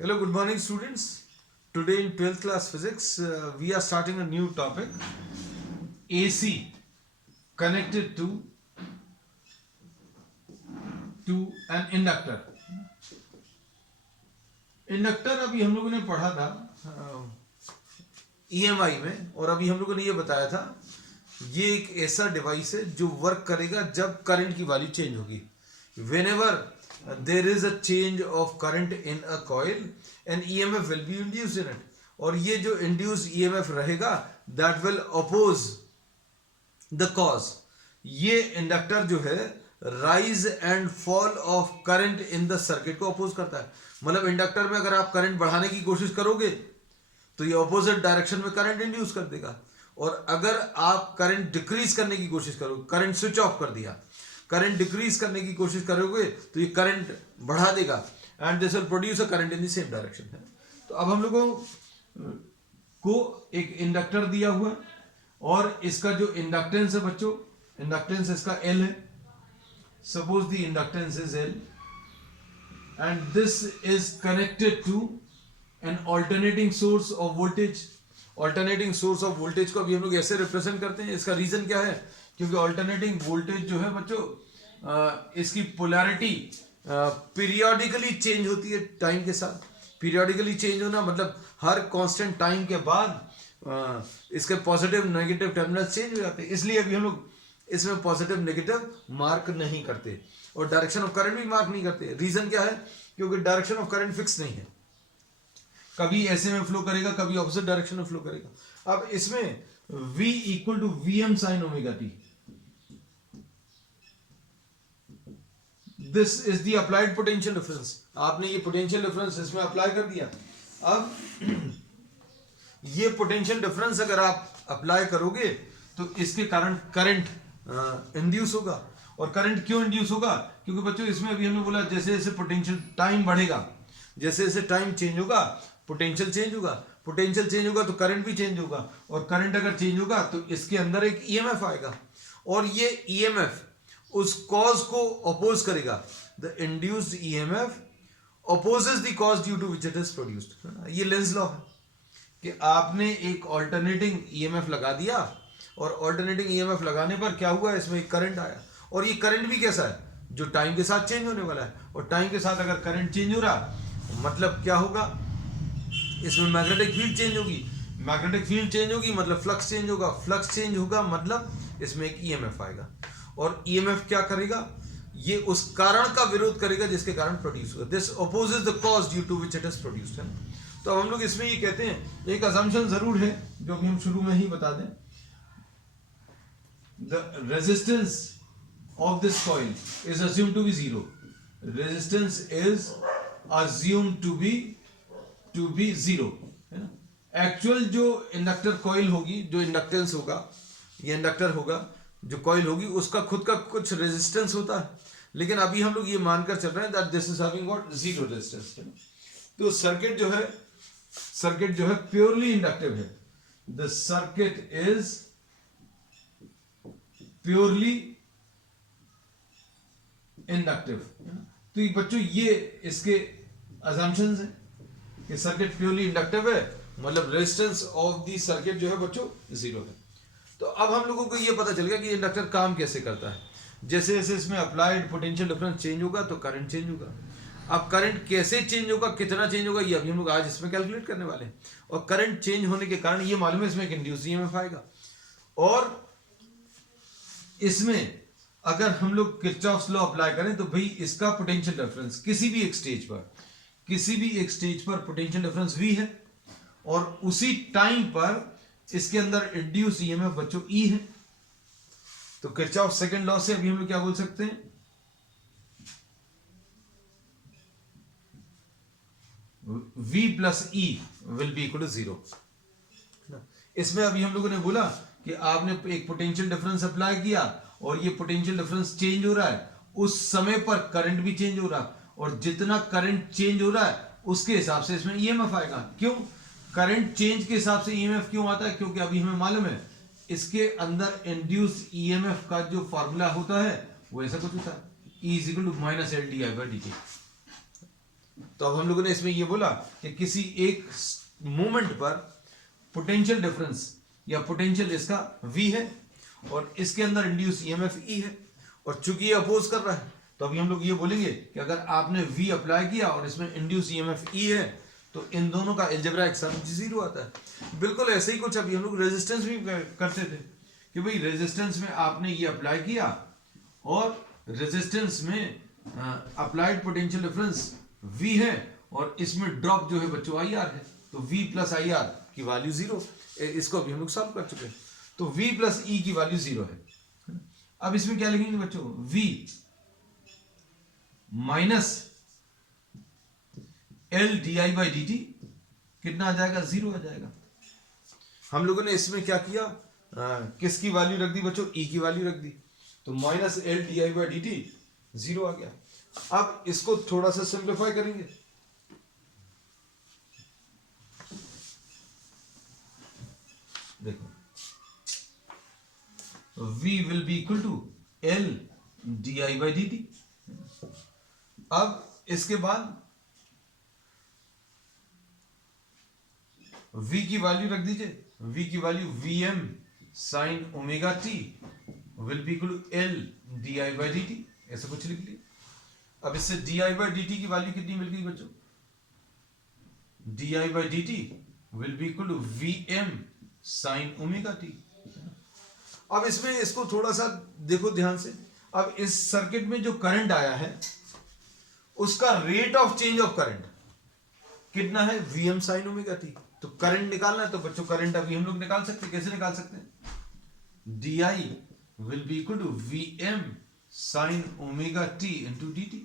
Hello, good morning, students. Today in 12th class physics, we are starting a new topic, AC connected to an inductor. Inductor अभी हम लोगों ने पढ़ा था EMI में, और अभी हम लोगों ने ये बताया था ये एक ऐसा डिवाइस है जो वर्क करेगा जब करंट की वैल्यू चेंज होगी. Whenever there is a change of current in a coil, an EMF will be induced in it. और ये जो induced EMF रहेगा that will oppose the cause. ये इंडक्टर जो है rise and fall of current in the circuit को oppose करता है. मतलब इंडक्टर में अगर आप करंट बढ़ाने की कोशिश करोगे तो ये ऑपोजिट डायरेक्शन में करंट इंड्यूस कर देगा, और अगर आप करंट डिक्रीज करने की कोशिश करोगे, करंट स्विच ऑफ कर दिया, करंट डिक्रीज करने की कोशिश करोगे तो ये करंट बढ़ा देगा and this will produce a current in the same direction. तो अब हम लोगों को एक इंडक्टर दिया हुआ और इसका जो इंडक्टेंस है बच्चों, इंडक्टेंस इसका L है. Suppose the inductance is L and this is connected to an alternating source of voltage. Alternating source of voltage को अभी हम लोग ऐसे रिप्रेजेंट करते हैं. इसका रीजन क्या है? क्योंकि ऑल्टरनेटिंग वोल्टेज जो है बच्चों इसकी पोलैरिटी पीरियोडिकली चेंज होती है टाइम के साथ. पीरियोडिकली चेंज होना मतलब हर कांस्टेंट टाइम के बाद इसके पॉजिटिव नेगेटिव टर्मिनल्स चेंज हो जाते हैं. इसलिए अभी हम लोग इसमें पॉजिटिव नेगेटिव मार्क नहीं करते और डायरेक्शन ऑफ करंट भी मार्क नहीं करते. रीजन क्या है? क्योंकि डायरेक्शन ऑफ करंट फिक्स नहीं है, कभी ऐसे में फ्लो करेगा, कभी ऑपोजिट डायरेक्शन में फ्लो करेगा. अब इसमें V equal to VM sine omega T, this is the applied potential difference. आपने ये पोटेंशियल डिफरेंस इसमें अप्लाई कर दिया. अब ये पोटेंशियल डिफरेंस अगर आप अप्लाई करोगे तो इसके कारण करंट इंड्यूस होगा. और करंट क्यों इंड्यूस होगा? क्योंकि बच्चों इसमें अभी हमने बोला जैसे जैसे पोटेंशियल टाइम बढ़ेगा, जैसे जैसे टाइम चेंज होगा पोटेंशियल चेंज होगा, पोटेंशियल चेंज होगा तो करंट भी चेंज होगा, और करंट अगर चेंज होगा तो इसके अंदर एक EMF आएगा, और ये EMF उस कॉज को अपोज करेगा. The induced EMF opposes the cause due to which it is produced. ये लेंज लॉ है कि आपने एक ऑल्टरनेटिंग EMF लगा दिया, और ऑल्टरनेटिंग EMF लगाने पर क्या हुआ, इसमें एक करंट आया, और ये करंट भी कैसा है? जो टाइम के साथ चेंज होने वाला है. और टाइम के साथ अगर करंट चेंज हो रहा मतलब क्या होगा? इसमें मैग्नेटिक फील्ड चेंज होगी, मैग्नेटिक फील्ड चेंज होगी मतलब फ्लक्स चेंज होगा, फ्लक्स चेंज होगा मतलब इसमें एक EMF आएगा, और EMF क्या करेगा? ये उस कारण का विरोध करेगा जिसके कारण प्रोड्यूस हुआ. This opposes the cause due to which it is produced. तो अब हम लोग इसमें ये कहते हैं, एक असम्पशन जरूर है जो कि हम शुरू में ही बता दें. The resistance of this coil is assumed to be zero. Resistance is assumed to be zero, है ना. एक्चुअल जो इंडक्टर कॉइल होगी, जो इंडक्टेंस होगा, ये इंडक्टर होगा, जो कॉइल होगी उसका खुद का कुछ रेजिस्टेंस होता है, लेकिन अभी हम लोग ये मानकर चल रहे हैं that this is having what, zero resistance. तो सर्किट जो है प्योरली इंडक्टिव है. The circuit is purely inductive. तो ये बच्चों ये इसके असम्पशंस हैं कि सर्किट प्योरली इंडक्टिव है, मतलब रेजिस्टेंस ऑफ द सर्किट जो है बच्चों जीरो है. तो अब हम लोगों को ये पता चल गया कि इंडक्टर काम कैसे करता है. जैसे जैसे इसमें अप्लाइड पोटेंशियल डिफरेंस चेंज होगा तो करंट चेंज होगा. अब करंट कैसे चेंज होगा, कितना चेंज होगा, ये अभी हम लोग आज इसमें कैलकुलेट करने वाले हैं. और करंट चेंज होने के कारण ये मालूम है इसमें एक इंड्यूस EMF आएगा. और इसमें अगर हम लोग किरचॉफ्स लॉ अप्लाई करें तो भाई इसका पोटेंशियल डिफरेंस किसी भी एक स्टेज पर पोटेंशियल डिफरेंस V है, और उसी टाइम पर इसके अंदर इंड्यूस EMF बच्चों E है. तो किरचॉफ सेकंड लॉ से अभी हम लोग क्या बोल सकते हैं? V plus E will be equal to zero. इसमें अभी हम लोगों ने बोला कि आपने एक पोटेंशियल डिफरेंस अप्लाई किया और ये पोटेंशियल डिफरेंस चेंज हो रहा है, उस समय पर करंट भी चेंज हो रहा है, और जितना करंट चेंज हो रहा है उसके हिसाब से इसमें EMF आएगा. क्यों? करंट चेंज के हिसाब से EMF क्यों आता है? क्योंकि अभी हमें मालूम है इसके अंदर इंड्यूस EMF का जो फॉर्मूला होता है वो ऐसा कुछ होता है, E is equal to minus LdI/dt. तो अब हम लोगों ने इसमें ये बोला कि किसी एक मोमेंट पर पोटेंशियल डिफरेंस या पोटेंशियल इसका v है और इसके अंदर इंड्यूस ईएमएफ E है, और चूंकि ये अपोज कर रहा है तो अभी हम लोग ये बोलेंगे कि अगर आपने v अप्लाई किया और इसमें इंड्यूस ईएमएफ E है तो इन दोनों का अलजेब्राइक सम 0 आता है। बिल्कुल ऐसे ही कुछ अभी हम लोग रेजिस्टेंस भी करते थे कि भाई रेजिस्टेंस में आपने ये अप्लाई किया और रेजिस्टेंस में अप्लाइड पोटेंशियल डिफरेंस v है और इसमें ड्रॉप जो है बच्चों आई आर है, तो v प्लस आई आर की वैल्यू 0। इसको अभी हम लोग सॉल्व कर चुके हैं, तो v प्लस ई की वैल्यू 0 है। अब इसमें क्या लिखेंगे बच्चों, v minus L D I by D T कितना आ जाएगा, 0 आ जाएगा। हम लोगों ने इसमें क्या किया, किसकी वैल्यू रख दी बच्चों, ई की वैल्यू रख दी, तो minus L D I by D T 0 आ गया। अब इसको थोड़ा सा सिंप्लीफाई करेंगे, देखो v will be equal to L D I by D T. अब इसके बाद v की वैल्यू रख दीजिए, v की value vm sine omega t will be equal to L D I by D T, ऐसा कुछ लिख लिया। अब इससे D I by D T की वैल्यू कितनी मिल गई बच्चों, D I by D T will be equal to V M sine omega T. अब इसमें इसको थोड़ा सा देखो ध्यान से, अब इस सर्किट में जो करंट आया है उसका rate of change of current कितना है, V M sine omega T. तो करंट निकालना है तो बच्चों करंट अभी हम लोग निकाल सकते हैं, कैसे निकाल सकते हैं, D I will be equal to V M sine omega T into D T.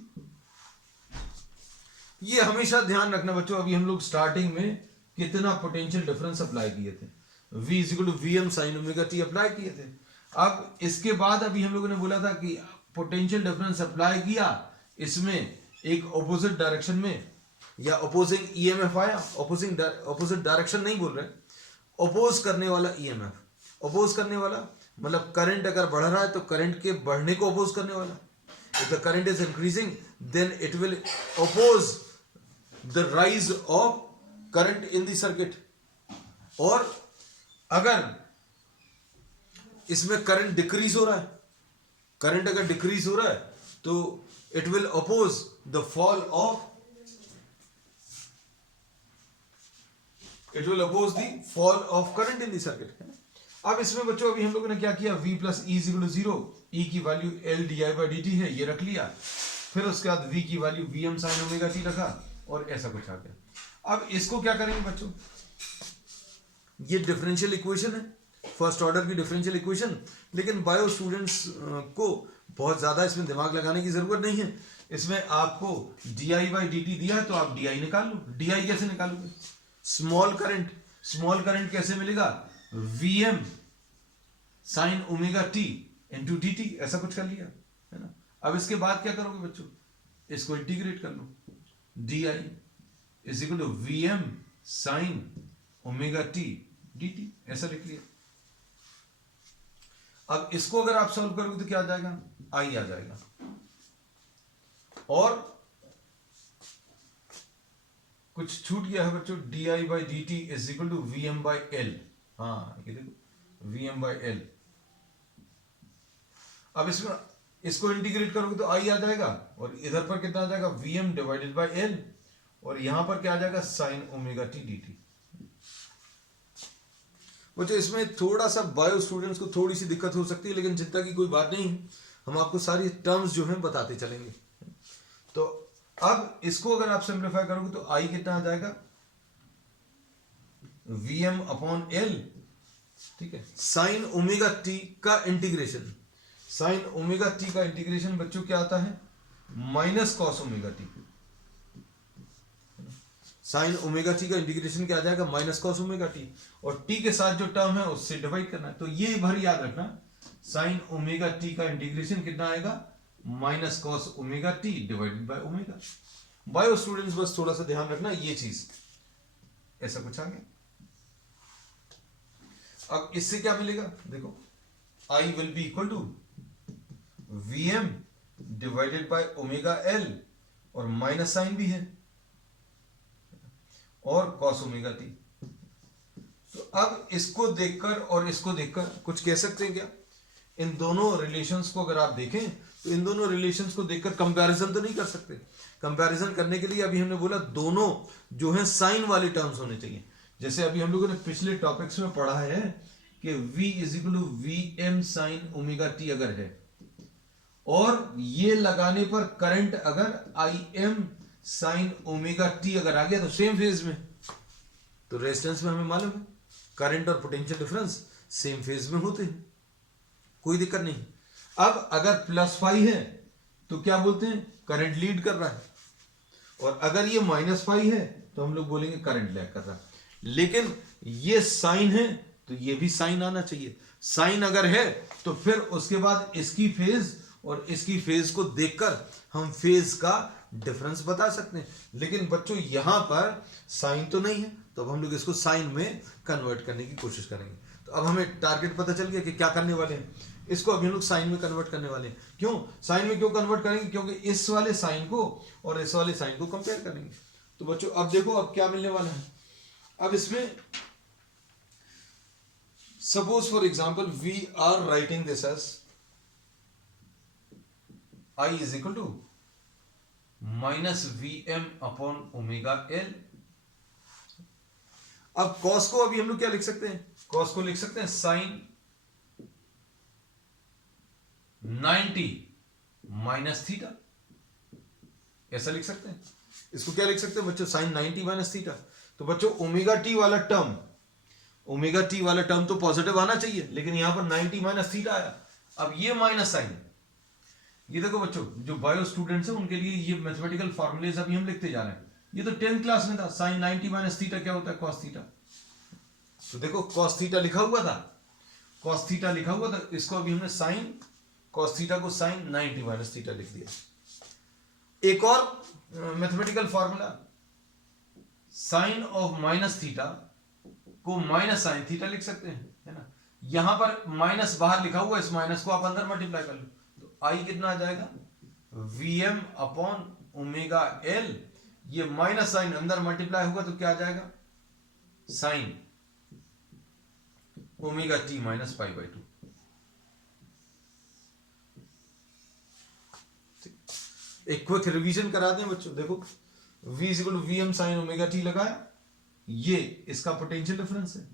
ये हमेशा ध्यान रखना बच्चों, अभी हम लोग स्टार्टिंग में कितना पोटेंशियल डिफरेंस अप्लाई किए थे, v is equal to V M sine omega T apply किए थे। अब इसके बाद अभी हम लोगों ने बोला था कि पोटेंशियल डिफरेंस अप्लाई किया, इसमें एक ऑपोजिट डायरेक्शन में या अपोजिंग ईएमएफ आया, ऑपोजिट डायरेक्शन नहीं बोल रहे, अपोज करने वाला ईएमएफ। अपोज करने वाला मतलब करंट अगर बढ़ रहा है तो करंट के बढ़ने को अपोज करने वाला। If the current is increasing then it will oppose the rise of current in the circuit. और अगर इसमें करंट डिक्रीज हो रहा है, करंट अगर डिक्रीज हो रहा है तो it will oppose the fall of, it will oppose the fall of current in the circuit. अब इसमें बच्चों अभी हम लोगों ने क्या किया, v plus E is equal to 0, E की value L D I by D T है, ये रख लिया। फिर उसके बाद v की value V M sine omega T रखा और ऐसा कुछ आ गया। अब इसको क्या करेंगे बच्चों, ये डिफरेंशियल इक्वेशन है, फर्स्ट ऑर्डर की डिफरेंशियल इक्वेशन, लेकिन बायो स्टूडेंट्स को बहुत ज्यादा इसमें दिमाग लगाने की जरूरत नहीं है। इसमें आपको D I by D T दिया है तो आप डी आई निकाल लो। डी आई कैसे निकालोगे, स्मॉल करंट कैसे मिलेगा, V M sine omega T into D T, ऐसा कुछ कर लिया है ना। अब इसके बाद क्या करोगे बच्चों, इसको इंटीग्रेट कर लो, D I is equal to V M sine omega T D T, ऐसा लिख लिया। अब इसको अगर आप सॉल्व करोगे तो क्या आ जाएगा, आई आ जाएगा। और कुछ छूट गया है बच्चों, D I by D T is equal to V M by L. हाँ ये देखो वी एम बाई एल। अब इसमें इसको इंटीग्रेट करोगे तो आई आ जाएगा और इधर पर कितना आ जाएगा, V M divided by L, और यहां पर क्या आ जाएगा, sine omega T D T. बच्चों इसमें थोड़ा सा बायो स्टूडेंट्स को थोड़ी सी दिक्कत हो सकती है, लेकिन चिंता की कोई बात नहीं, हम आपको सारी टर्म्स जो हैं बताते चलेंगे। तो अब इसको अगर आप सिंप्लीफाई करोगे तो आई कितना आ जाएगा, वी एम अपॉन एल, ठीक है, साइन ओमेगा टी का इंटीग्रेशन, साइन ओमेगा टी का इंटीग्रेशन बच्चों क्या आता है, minus cos omega T. Sine omega T का इंटीग्रेशन क्या आ जाएगा, माइनस कॉस ओमेगा टी, और टी के साथ जो टर्म है उससे डिवाइड करना है। तो ये भर याद रखना, साइन ओमेगा टी का इंटीग्रेशन कितना आएगा, minus cos omega T divided by omega. Bio students बस थोड़ा सा ध्यान रखना ये चीज, ऐसा कुछ आ गया। अब इससे क्या मिलेगा, देखो I will be equal to V M divided by omega L, और माइनस साइन भी है और cos ओमेगा टी। तो अब इसको देखकर और इसको देखकर कुछ कह सकते हैं क्या? इन दोनों रिलेशंस को अगर आप देखें तो इन दोनों रिलेशंस को देखकर कंपैरिजन तो नहीं कर सकते। कंपैरिजन करने के लिए अभी हमने बोला दोनों जो है साइन वाले टर्म्स होने चाहिए। जैसे अभी हम लोगों ने पिछले टॉपिक्स में पढ़ा है कि v is equal to V M sine omega T अगर है और ये लगाने पर करंट अगर I M sine omega T अगर आ गया तो सेम फेज में, तो रेजिस्टेंस में हमें मालूम है करंट और पोटेंशियल डिफरेंस सेम फेज में होते हैं, कोई दिक्कत नहीं। अब अगर प्लस फाइव है तो क्या बोलते हैं? करंट लीड कर रहा है, और अगर ये माइनस फाइव है तो हम लोग बोलेंगे करंट लैग कर रहा है। लेकिन ये साइन है तो ये भी साइन आना चाहिए। साइन अगर है तो फिर उसके बाद इसकी फेज और इसकी फेज को देखकर हम फेज का डिफरेंस बता सकते हैं। लेकिन बच्चों यहां पर साइन तो नहीं है, तो अब हम लोग इसको साइन में कन्वर्ट करने की कोशिश करेंगे। तो अब हमें टारगेट पता चल गया कि क्या करने वाले हैं, इसको अभी हम लोग साइन में कन्वर्ट करने वाले हैं। क्यों साइन में क्यों कन्वर्ट करेंगे? क्योंकि इस वाले साइन को और इस वाले साइन को कंपेयर करेंगे। तो बच्चों अब देखो अब क्या मिलने वाला है। अब इसमें suppose for example we are writing this as I is equal to minus V M upon omega L. अब कॉस को अभी हम लोग क्या लिख सकते हैं? कॉस को लिख सकते हैं साइन 90 माइनस थीटा, ऐसा लिख सकते हैं। इसको क्या लिख सकते हैं बच्चों? Sine 90 minus theta. तो बच्चों ओमेगा टी वाला टर्म तो पॉजिटिव आना चाहिए, लेकिन यहां पर 90 माइनस थीटा आया। अब ये माइनस साइन, ये देखो बच्चों जो बायो स्टूडेंट्स हैं उनके लिए ये मैथमेटिकल फॉर्मूलेज अभी हम लिखते जा रहे हैं। ये तो 10th क्लास में था। साइन 90 माइनस थीटा क्या होता है? Cos theta. तो देखो कॉस थीटा लिखा हुआ था, इसको अभी हमने साइन कॉस थीटा को साइन 90 माइनस थीटा लिख दिया। एक और mathematical formula, sine of minus theta को माइनस साइन थीटा लिख सकते हैं, है ना। यहां पर माइनस बाहर लिखा हुआ, इस माइनस को आप अंदर मल्टीप्लाई कर लो तो आई कितना आ जाएगा? VM upon omega L. ये माइनस साइन अंदर मल्टीप्लाई होगा तो क्या आ जाएगा? Sine omega T minus pi by 2। एक क्विक रिवीजन करा दें बच्चों। देखो v is equal to V M sine omega T लगाया, ये इसका पोटेंशियल डिफरेंस है,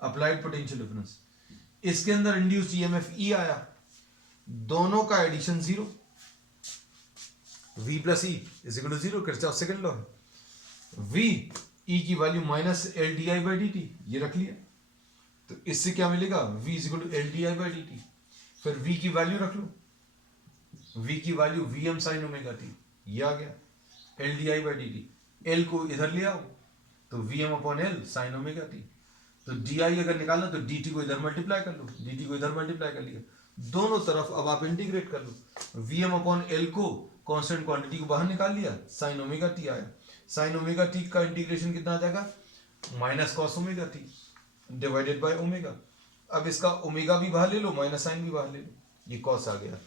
अप्लाइड पोटेंशियल डिफरेंस। इसके अंदर इंड्यूस्ड ईएमएफ ई आया, दोनों का addition 0, v plus E is equal to 0, Kirchhoff second law है। v ई की value minus L D I by D T, ये रख लिया। तो इससे क्या मिलेगा? v is equal to L D I by D T. फिर v की वैल्यू रख लो, v की value V M sine omega T, ये आ गया L D I by D T. L को इधर ले आओ तो V M upon L sine omega T. तो डी आई अगर निकालना तो डी टी को इधर मल्टीप्लाई कर लो, डी टी को इधर मल्टीप्लाई कर लिया, दोनों तरफ अब आप इंटीग्रेट कर लो। वी एम अपॉन एल को कांस्टेंट क्वांटिटी को बाहर निकाल लिया, साइन ओमेगा टी आया। साइन ओमेगा टी का इंटीग्रेशन कितना आ जाएगा? Minus cos omega T divided by omega. अब इसका ओमेगा भी बाहर ले लो, माइनस साइन भी बाहर ले लो, ये कॉस आ गया।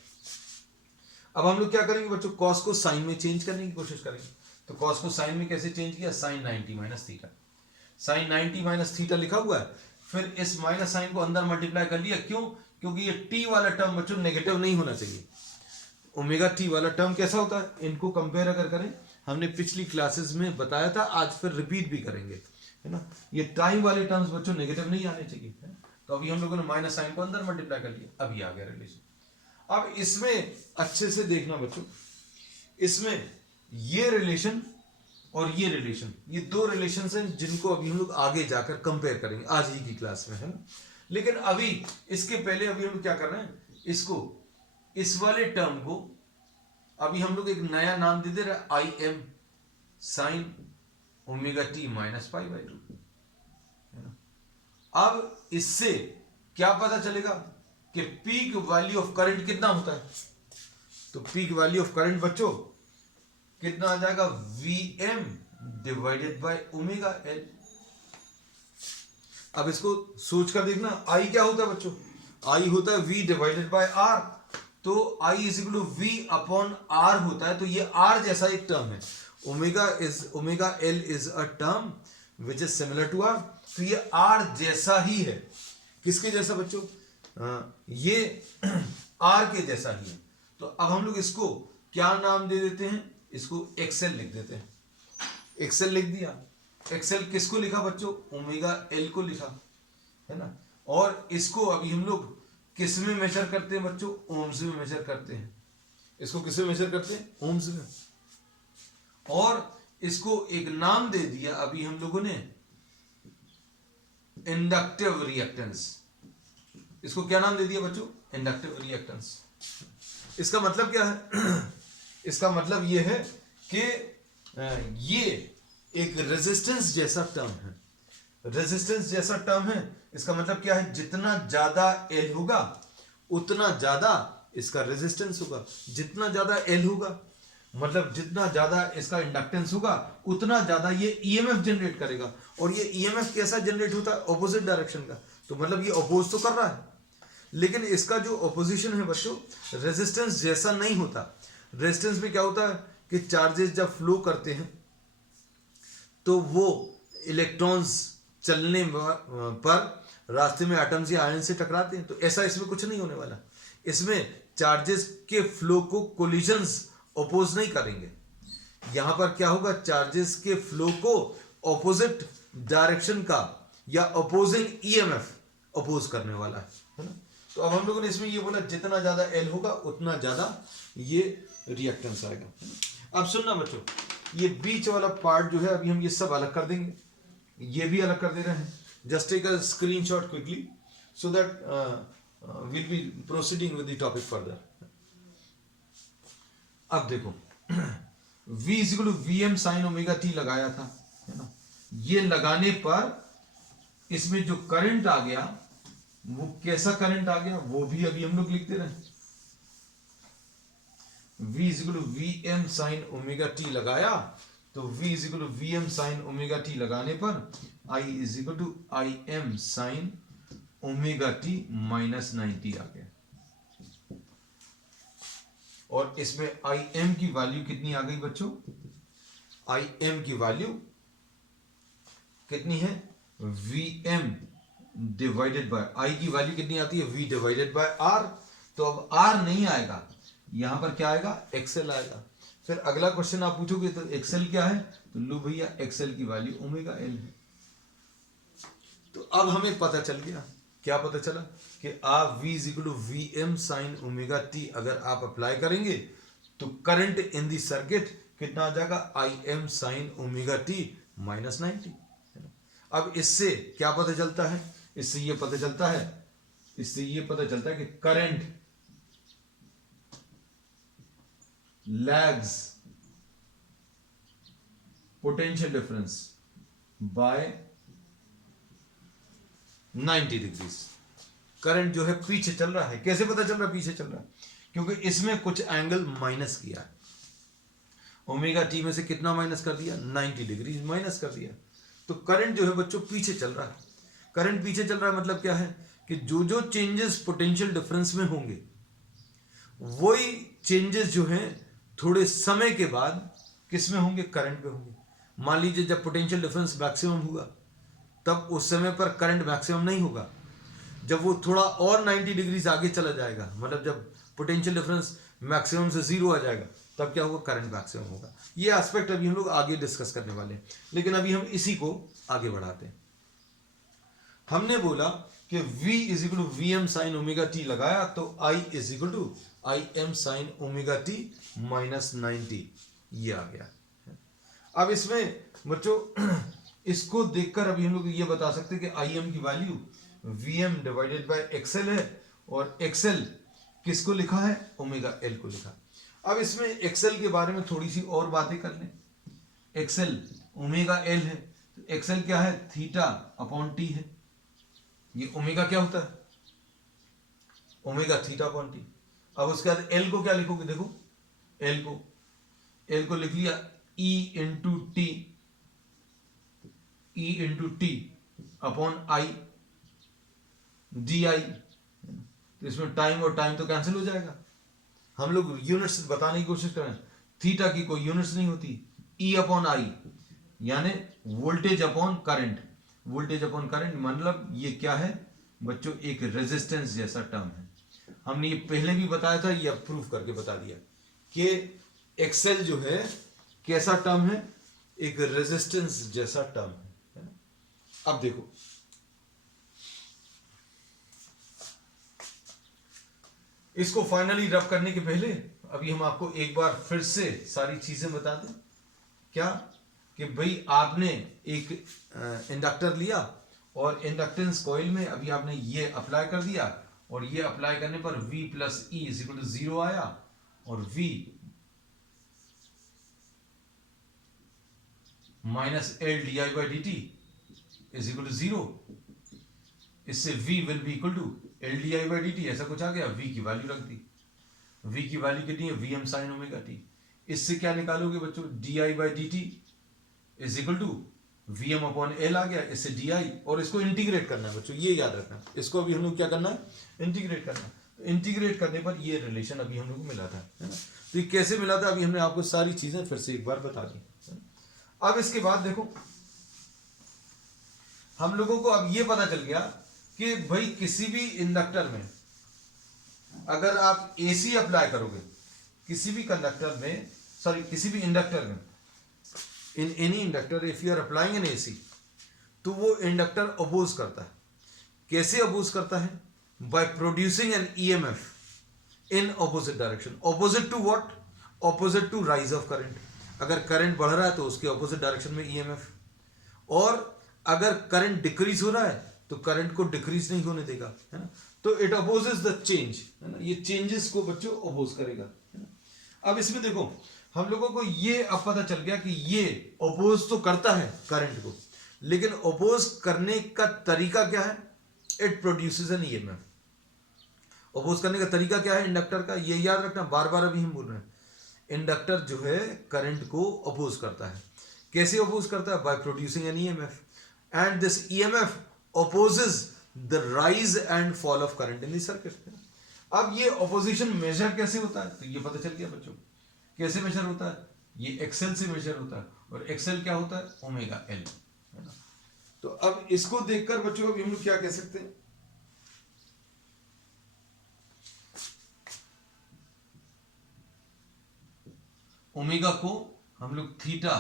अब हम लोग क्या करेंगे बच्चों? कॉस को साइन में चेंज करने की कोशिश करेंगे। तो कॉस को साइन में कैसे चेंज किया? Sine 90 minus theta, sine 90 minus theta लिखा हुआ है, फिर इस माइनस साइन को अंदर मल्टीप्लाई कर लिया। क्यों? क्योंकि ये टी वाला टर्म बच्चों नेगेटिव नहीं होना चाहिए। ओमेगा टी वाला टर्म कैसा होता है? इनको कंपेयर अगर करें, हमने पिछली क्लासेस में बताया था, आज फिर रिपीट भी करेंगे, है ना। ये टाइम वाले टर्म्स बच्चों नेगेटिव नहीं आने चाहिए, है? तो अभी हम लोगों ने माइनस साइन को अंदर मल्टीप्लाई कर लिया, अभी आ गया रिलेशन। अब इसमें अच्छे से देखना बच्चों, इसमें ये रिलेशन और ये रिलेशन, ये दो रिलेशन हैं जिनको अभी हम लोग आगे जाकर कंपेयर करेंगे आज ही की क्लास में, है ना। लेकिन अभी इसके पहले अभी हम लोग क्या कर रहे हैं? इसको, इस वाले टर्म को अभी हम लोग एक नया नाम दे दे रहे हैं, आई M sine omega T minus pi by 2, है ना। अब इससे क्या पता चलेगा कि पीक वैल्यू ऑफ करंट कितना होता है? तो पीक वैल्यू ऑफ करंट बच्चों कितना आ जाएगा? V M divided by omega L. अब इसको सोच कर देखना, आई क्या होता है बच्चों? आई होता है वी डिवाइडेड बाय आर। तो I is equal to V upon R होता है, तो ये आर जैसा एक टर्म है। Omega L is a term which is similar to R. तो ये आर जैसा ही है। किसके जैसा बच्चों? ये आर के जैसा ही है। तो अब हम लोग इसको क्या नाम दे देते हैं? इसको एक्सेल लिख देते हैं। एक्सेल लिख दिया। एक्सेल किसको लिखा बच्चों? ओमेगा एल को लिखा, है ना। और इसको अभी हम लोग किस में मेजर करते हैं बच्चों? ओम्स में मेजर करते हैं। इसको किस में मेजर करते हैं? ओम्स में। और इसको एक नाम दे दिया अभी हम लोगों ने, इंडक्टिव रिएक्टेंस। इसको क्या नाम दे दिया बच्चों? Inductive reactance. इसका मतलब क्या है? इसका मतलब यह है कि ये एक रेजिस्टेंस जैसा टर्म है। रेजिस्टेंस जैसा टर्म है, इसका मतलब क्या है? जितना ज्यादा एल होगा उतना ज्यादा इसका रेजिस्टेंस होगा। जितना ज्यादा एल होगा मतलब जितना ज्यादा इसका इंडक्टेंस होगा उतना ज्यादा ये ईएमएफ जनरेट करेगा। और ये ईएमएफ कैसा जनरेट होता है? ऑपोजिट डायरेक्शन का। तो मतलब ये अपोज तो कर रहा है, लेकिन इसका जो ऑपोजिशन है बच्चों, रेजिस्टेंस जैसा नहीं होता। रेजिस्टेंस में क्या होता है कि चार्जेस जब फ्लो करते हैं तो वो इलेक्ट्रॉन्स चलने पर रास्ते में एटम्स या आयन से टकराते हैं। तो ऐसा इसमें कुछ नहीं होने वाला। इसमें चार्जेस के फ्लो को कोलिजन्स अपोज नहीं करेंगे। यहां पर क्या होगा? चार्जेस के फ्लो को ऑपोजिट डायरेक्शन का या अपोजिंग ईएमएफ अपोज करने वाला है ना। तो अब हम लोगों ने इसमें ये बोला जितना ज्यादा एल होगा उतना ज्यादा ये रिएक्टेंस आएगा। अब सुनना बच्चों, ये बीच वाला पार्ट जो है अभी हम ये सब अलग कर देंगे। ये भी अलग कर दे रहे हैं। Just take a screenshot quickly so that will be proceeding with the topic further. अब देखो V equal to VM sine omega T लगाया था, है ना। ये लगाने पर इसमें जो करंट आ गया वो कैसा करंट आ गया वो भी अभी हम लोग लिख दे रहे हैं। V equal to VM sine omega T लगाया तो V equal to VM sine omega T लगाने पर I equal to IM sine omega T minus 90 आ गया। और इसमें IM की वैल्यू कितनी आ गई बच्चों? IM की वैल्यू कितनी है? VM डिवाइडेड बाय I की वैल्यू कितनी आती है? V divided by R। तो अब R नहीं आएगा, यहां पर क्या आएगा? XL आएगा। फिर अगला क्वेश्चन आप पूछोगे तो XL क्या है? तो लो भैया XL की वैल्यू ओमेगा L है। तो अब हमें पता चल गया, क्या पता चला कि आप V equal to VM sine omega T अगर आप अप्लाई करेंगे तो करंट इन दी सर्किट कितना आ जाएगा? IM sine omega T minus 90। अब इससे क्या पता चलता है? इससे ये पता चलता है कि current lags potential difference by 90 degrees. Current जो है पीछे चल रहा है। कैसे पता चल रहा है पीछे चल रहा है? क्योंकि इसमें कुछ एंगल माइनस किया है। ओमेगा टी में से कितना माइनस कर दिया? 90 डिग्री माइनस कर दिया। तो करंट जो है बच्चों पीछे चल रहा है। करंट पीछे चल रहा है मतलब क्या है कि जो जो चेंजेस पोटेंशियल डिफरेंस में होंगे वही चेंजेस जो हैं थोड़े समय के बाद किस में होंगे? करंट में होंगे। मान लीजिए जब पोटेंशियल डिफरेंस मैक्सिमम हुआ तब उस समय पर करंट मैक्सिमम नहीं होगा। जब वो थोड़ा और 90 डिग्रीज आगे चला जाएगा, मतलब जब पोटेंशियल डिफरेंस मैक्सिमम से 0 आ जाएगा, तब क्या होगा? करंट मैक्सिमम होगा। ये एस्पेक्ट अभी हम लोग आगे डिस्कस करने वाले हैं, लेकिन अभी हम इसी को आगे बढ़ाते हैं। हमने बोला कि V is equal to VM sine omega T लगाया तो I is equal to IM sine omega T minus 90 ये आ गया। अब इसमें बच्चों इसको देखकर अभी हम लोग ये बता सकते हैं कि IM की value VM divided by XL है और XL किसको लिखा है? ओमेगा L को लिखा। अब इसमें XL के बारे में थोड़ी सी और बातें कर लें। XL ओमेगा L है तो XL क्या है? थीटा अपॉन टी है। ये ओमेगा क्या होता है? Omega theta upon T. अब उसके बाद L को क्या लिखोगे? देखो L को लिख लिया E into T upon I DI। तो इसमें टाइम और टाइम तो कैंसिल हो जाएगा। हम लोग यूनिट्स बताने की कोशिश करें, थीटा की कोई यूनिट्स नहीं होती, E अपॉन आई, यानी voltage upon current. Voltage upon current मतलब ये क्या है बच्चों, एक रेजिस्टेंस जैसा टर्म है। हमने ये पहले भी बताया था, ये अब प्रूफ करके बता दिया कि एक्सेल जो है कैसा टर्म है, एक रेजिस्टेंस जैसा टर्म है ना? अब देखो इसको फाइनली रब करने के पहले अभी हम आपको एक बार फिर से सारी चीजें बता दें। क्या कि भाई आपने एक इंडक्टर लिया और इंडक्टेंस कॉइल में अभी आपने ये अप्लाई कर दिया, और ये अप्लाई करने पर V plus E is equal to 0 आया, और V minus L D I by D T is equal to 0। इससे V will be equal to L D I by D T, ऐसा कुछ आ गया। V की वैल्यू रख दी, V की value कितनी है, Vm साइन ओमेगा टी। इससे क्या निकालोगे बच्चों, D I by D T is equal to Vm upon L आ गया, इससे डी आई, और इसको इंटीग्रेट करना है बच्चों, ये याद रखना। इसको अभी हम लोग क्या करना है, इंटीग्रेट करना है। तो इंटीग्रेट करने पर ये रिलेशन अभी हम लोग को मिला था, है ना। तो ये कैसे मिला था, अभी हमने आपको सारी चीजें फिर से एक बार बता दी। अब इसके बाद देखो हम लोगों को अब ये पता चल गया कि भाई किसी भी इंडक्टर में अगर आप एसी अप्लाई करोगे, किसी भी कंडक्टर में, सॉरी किसी भी इंडक्टर में, in any inductor if you are applying an AC, तो वो इंडक्टर अपोज करता है। कैसे अपोज करता है, by producing an EMF in opposite direction. Opposite to what, opposite to rise of current. अगर करंट बढ़ रहा है तो उसके ऑपोजिट डायरेक्शन में ईएमएफ, और अगर करंट डिक्रीज हो रहा है तो करंट को डिक्रीज नहीं होने देगा, है ना। तो इट अपोजेस द चेंज, है ना, ये चेंजेस को बच्चों अपोज करेगा, है ना। अब इसमें देखो हम लोगों को ये अब पता चल गया कि ये अपोज तो करता है करंट को, लेकिन अपोज करने का तरीका क्या है, it produces an EMF. Oppose करने का तरीका क्या है इंडक्टर का, ये याद रखना, बार बार अभी हम बोल रहे हैं। इंडक्टर जो है करंट को अपोज करता है। कैसे अपोज करता है, by producing an EMF, and this EMF opposes the rise and fall of current in the circuit। अब ये opposition measure कैसे होता है, तो ये पता चल गया बच्चों कैसे मेजर होता है, ये एक्सेल से मेजर होता है, और एक्सेल क्या होता है, ओमेगा एल, है ना। तो अब इसको देखकर बच्चों अब हम लोग क्या कह सकते हैं, ओमेगा को हम लोग थीटा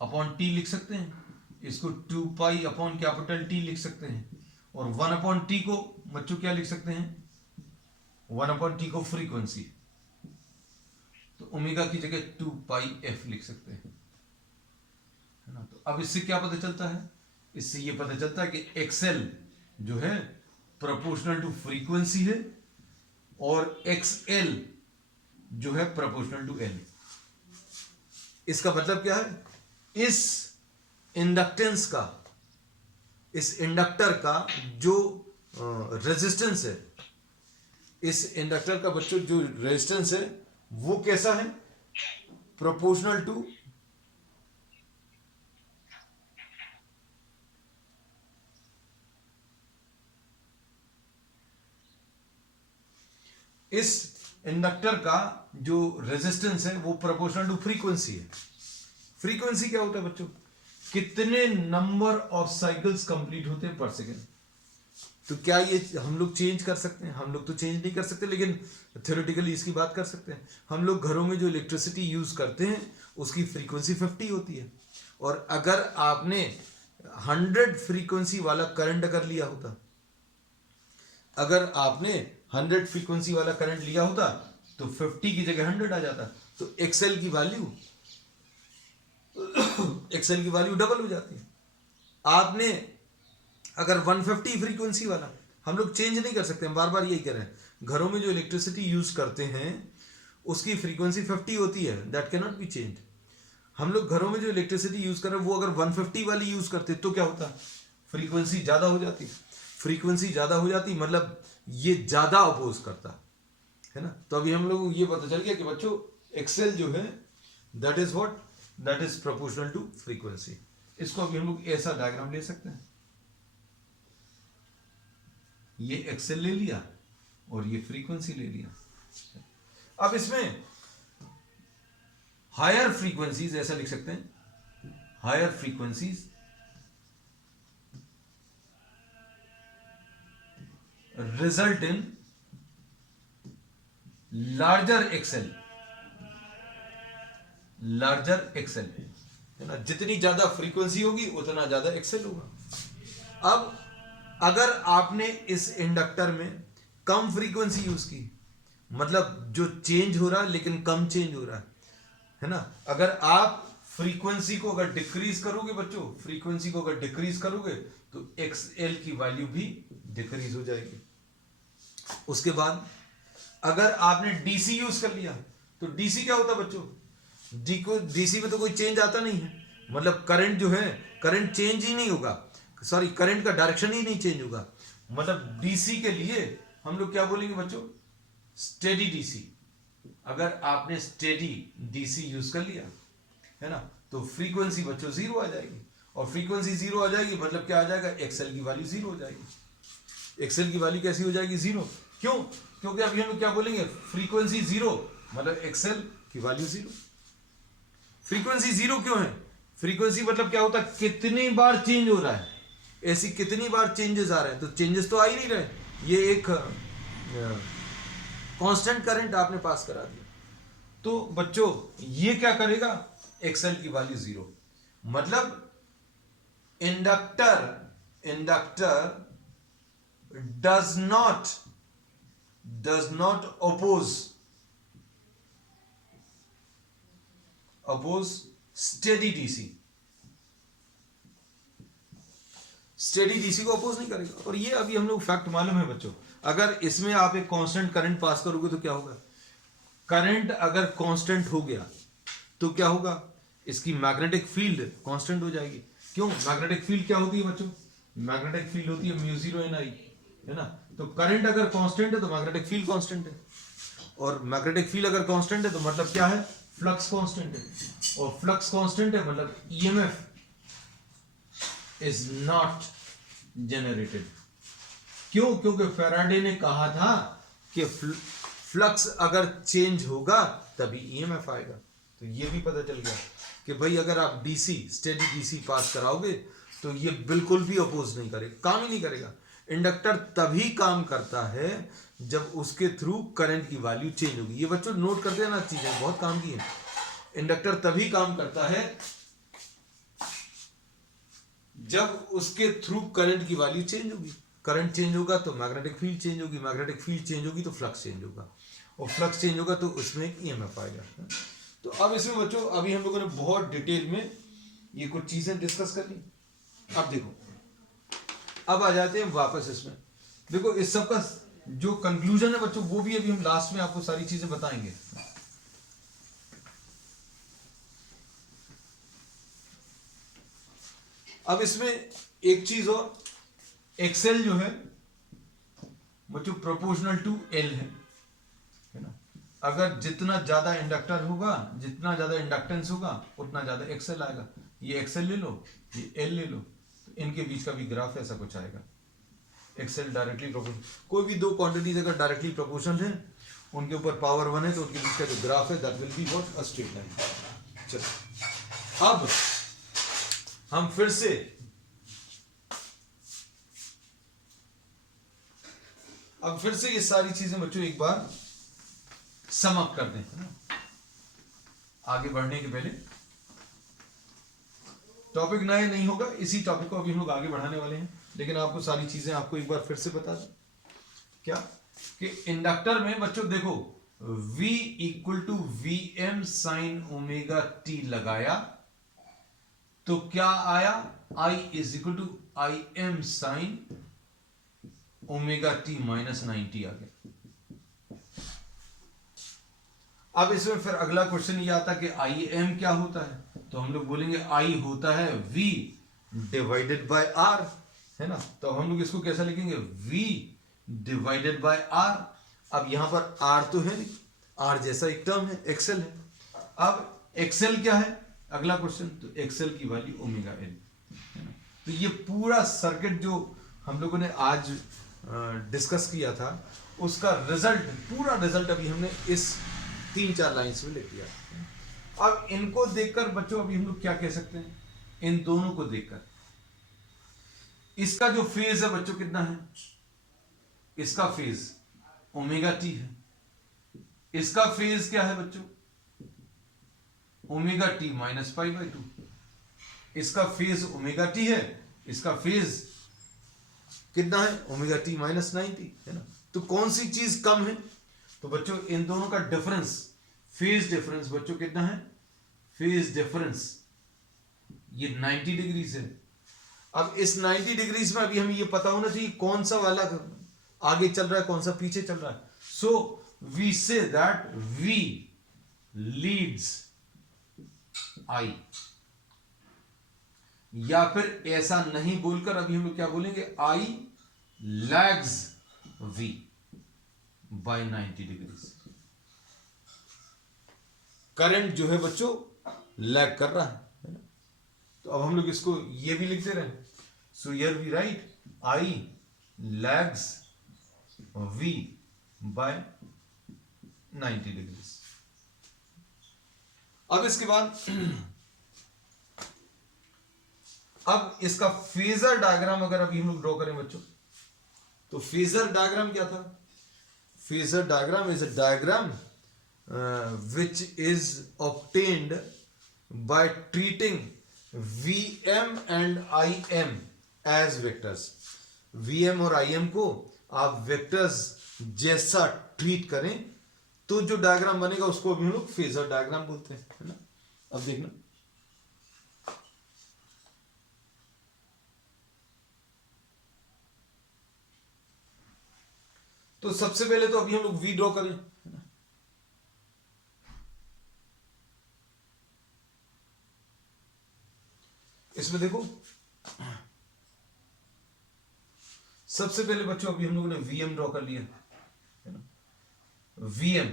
अपॉन टी लिख सकते हैं, इसको 2 पाई अपॉन कैपिटल टी लिख सकते हैं, और 1 अपॉन टी को बच्चों क्या लिख सकते हैं, 1 अपॉन टी को फ्रीक्वेंसी, तो ओमेगा की जगह 2 पाई एफ लिख सकते हैं, है ना। तो अब इससे क्या पता चलता है, इससे ये पता चलता है कि एक्सएल जो है प्रोपोर्शनल टू फ्रीक्वेंसी है, और एक्सएल जो है प्रोपोर्शनल टू एल। इसका मतलब क्या है, इस इंडक्टेंस का, इस इंडक्टर का जो रेजिस्टेंस है, इस इंडक्टर का बच्चों जो रेजिस्टेंस है वो कैसा है, प्रोपोर्शनल टू इस इंडक्टर का जो रेजिस्टेंस है वो प्रोपोर्शनल टू फ्रीक्वेंसी है। फ्रीक्वेंसी क्या होता है बच्चों, कितने नंबर ऑफ साइकिल्स कंप्लीट होते हैं पर सेकेंड। तो क्या ये हम लोग चेंज कर सकते हैं, हम लोग तो चेंज नहीं कर सकते, लेकिन थ्योरेटिकली इसकी बात कर सकते हैं। हम लोग घरों में जो इलेक्ट्रिसिटी यूज करते हैं उसकी फ्रीक्वेंसी 50 होती है, और अगर आपने 100 फ्रीक्वेंसी वाला करंट अगर लिया होता, अगर आपने 100 फ्रीक्वेंसी वाला करंट लिया होता तो 50 की जगह 100 आ जाता, तो एक्सएल की वैल्यू एक्सएल की वैल्यू डबल हो जाती है। आपने अगर 150 फ्रीक्वेंसी वाला, हम लोग चेंज नहीं कर सकते, हम बार बार यही कह रहे हैं, घरों में जो इलेक्ट्रिसिटी यूज करते हैं उसकी फ्रीक्वेंसी 50 होती है, that can not be change. हम लोग घरों में जो इलेक्ट्रिसिटी यूज कर रहे हैं वो अगर 150 वाली यूज करते तो क्या होता, फ्रीक्वेंसी ज्यादा हो जाती। फ्रीक्वेंसी ज्यादा हो जाती मतलब ये ज्यादा अपोज करता है ना। तो अभी हम लोग ये पता चल गया कि बच्चों एक्सेल जो है that is what, that is proportional to frequency. इसको अभी हम लोग ऐसा डायग्राम ले सकते हैं, ये एक्सेल ले लिया और ये फ्रीक्वेंसी ले लिया। अब इसमें हायर फ्रीक्वेंसीज, ऐसा लिख सकते हैं, higher frequencies result in larger XL, larger XL, है ना। जितनी ज्यादा फ्रीक्वेंसी होगी उतना ज्यादा एक्सेल होगा। अब अगर आपने इस इंडक्टर में कम फ्रीक्वेंसी यूज की, मतलब जो चेंज हो रहा है लेकिन कम चेंज हो रहा है ना, अगर आप फ्रीक्वेंसी को अगर डिक्रीज करोगे बच्चों, फ्रीक्वेंसी को अगर डिक्रीज करोगे तो एक्सएल की वैल्यू भी डिक्रीज हो जाएगी। उसके बाद अगर आपने डीसी यूज कर लिया तो डीसी क्या होता है बच्चों, डीसी में तो कोई चेंज आता नहीं है, मतलब करंट जो है, करंट चेंज ही नहीं होगा, सॉरी करंट का डायरेक्शन ही नहीं चेंज होगा। मतलब डीसी के लिए हम लोग क्या बोलेंगे बच्चों, स्टेडी डीसी। अगर आपने स्टेडी डीसी यूज कर लिया है ना, तो फ्रीक्वेंसी बच्चों जीरो आ जाएगी, और फ्रीक्वेंसी जीरो आ जाएगी मतलब क्या आ जाएगा, एक्सएल की वैल्यू जीरो हो जाएगी। एक्सएल की वैल्यू कैसी हो जाएगी, जीरो। क्यों, क्योंकि अभी हम लोग क्या बोलेंगे, फ्रीक्वेंसी जीरो मतलब एक्सएल की वैल्यू जीरो। फ्रीक्वेंसी जीरो क्यों है, फ्रीक्वेंसी मतलब क्या होता है, कितनी बार चेंज हो रहा है, ऐसी कितनी बार चेंजेस आ रहे हैं, तो चेंजेस तो आ ही नहीं रहे, ये एक कांस्टेंट करंट आपने पास करा दिया। तो बच्चों ये क्या करेगा, एक्सएल की वैल्यू जीरो, मतलब inductor does not oppose steady DC, steady DC को अपोज नहीं करेगा। और ये अभी हम लोग फैक्ट मालूम है बच्चों, अगर इसमें आप एक कांस्टेंट करंट पास करोगे तो क्या होगा, करंट अगर कांस्टेंट हो गया तो क्या होगा, इसकी मैग्नेटिक फील्ड कांस्टेंट हो जाएगी। क्यों, मैग्नेटिक फील्ड क्या होती है बच्चों, मैग्नेटिक फील्ड होती है म्यू जीरो एन आई, है ना। तो करंट अगर कांस्टेंट है तो मैग्नेटिक फील्ड कांस्टेंट है, और मैग्नेटिक फील्ड अगर कांस्टेंट है तो मतलब क्या है, फ्लक्स कांस्टेंट है, और फ्लक्स कांस्टेंट है मतलब ईएमएफ इज नॉट जनरेटेड। क्यों, क्योंकि फैराडे ने कहा था कि फ्लक्स अगर चेंज होगा तभी ईएमएफ आएगा। तो ये भी पता चल गया कि भाई अगर आप डीसी स्टेडी डीसी पास कराओगे तो ये बिल्कुल भी अपोज नहीं करेगा, काम ही नहीं करेगा। इंडक्टर तभी काम करता है जब उसके थ्रू करंट की वैल्यू चेंज होगी। ये बच्चों नोट करते हैं ना, चीजें बहुत काम की है। इंडक्टर तभी काम करता है जब उसके थ्रू करंट की वैल्यू चेंज होगी। करंट चेंज होगा तो मैग्नेटिक फील्ड चेंज होगी, मैग्नेटिक फील्ड चेंज होगी तो फ्लक्स चेंज होगा, और फ्लक्स चेंज होगा तो उसमें एक ईएमएफ आएगा। तो अब इसमें बच्चों अभी हम लोगों ने बहुत डिटेल में ये कुछ चीजें डिस्कस कर ली। अब देखो, अब आ जाते हैं वापस इसमें। देखो इस सब का जो कंक्लूजन है बच्चों, वो भी अभी हम लास्ट में आपको सारी चीजें बताएंगे। अब इसमें एक चीज और, एक्सेल जो है बच्चों प्रोपोर्शनल टू एल है ना। अगर जितना ज्यादा इंडक्टर होगा, जितना ज्यादा इंडक्टेंस होगा, उतना ज्यादा एक्सेल आएगा। ये एक्सेल ले लो, ये एल ले लो, तो इनके बीच का भी ग्राफ ऐसा कुछ आएगा। एक्सेल डायरेक्टली प्रोपोर्शनल, कोई भी दो क्वांटिटीज अगर डायरेक्टली प्रोपोर्शनल है, उनके ऊपर पावर 1 है, तो उनके बीच का जो ग्राफ है that will be what, a straight line. चलो अब हम फिर से ये सारी चीजें बच्चों एक बार सम अप कर दें, है ना। आगे बढ़ने के पहले टॉपिक नया नहीं होगा, इसी टॉपिक को अभी हम लोग आगे बढ़ाने वाले हैं, लेकिन आपको सारी चीजें आपको एक बार फिर से बता दें। क्या कि इंडक्टर में बच्चों देखो, V equal to VM sine omega T लगाया तो क्या आया, I is equal to IM sine omega T minus 90 आ गया। अब इसमें फिर अगला क्वेश्चन ये आता है कि IM क्या होता है, तो हम लोग बोलेंगे I होता है V डिवाइडेड बाय R, है ना। तो हम लोग इसको कैसा लिखेंगे, V डिवाइडेड बाय R। अब यहां पर R तो है नहीं, R जैसा एक टर्म है, एक्सेल है। अब एक्सेल क्या है, अगला क्वेश्चन, तो एक्सेल की वैल्यू ओमेगा एल, है ना। तो ये पूरा सर्किट जो हम लोगों ने आज डिस्कस किया था, उसका रिजल्ट, पूरा रिजल्ट अभी हमने इस 3-4 लाइंस में लिख दिया। अब इनको देखकर बच्चों अभी हम लोग क्या कह सकते हैं, इन दोनों को देखकर इसका जो फेज है बच्चों कितना है, इसका फेज ओमेगा टी है, इसका फेज क्या है बच्चों, omega T minus pi by 2, इसका फेज ओमेगा टी है, इसका फेज कितना है, ओमेगा टी माइनस 90 है ना। तो कौन सी चीज कम है, तो बच्चों इन दोनों का डिफरेंस, फेज डिफरेंस बच्चों कितना है, फेज डिफरेंस ये 90 डिग्री है। अब इस 90 डिग्रीज में अभी हमें ये पता होना चाहिए कौन सा वाला आगे चल रहा है, कौन सा पीछे चल रहा है। सो वी से दैट वी लीड्स आई, या फिर ऐसा नहीं बोलकर अभी हम लोग क्या बोलेंगे, I lags V by 90 degrees. Current जो है बच्चों लैग कर रहा है ना। तो अब हम लोग इसको ये भी लिख दे रहे हैं, so here we write I lags V by 90 degrees. अब इसके बाद अब इसका फेजर डायग्राम अगर अभी हम लोग ड्रॉ करें बच्चों, तो फेजर डायग्राम क्या था, phasor diagram is a diagram which is obtained by treating Vm and Im as vectors। Vm और Im को आप वेक्टर्स जैसा ट्रीट करें तो जो डायग्राम बनेगा उसको अभी हम लोग फेजर डायग्राम बोलते हैं, है ना। अब देखना, तो सबसे पहले तो अभी हम लोग V ड्रॉ करें, इसमें देखो सबसे पहले बच्चों अभी हम लोगों ने Vm ड्रॉ कर लिया है ना। Vm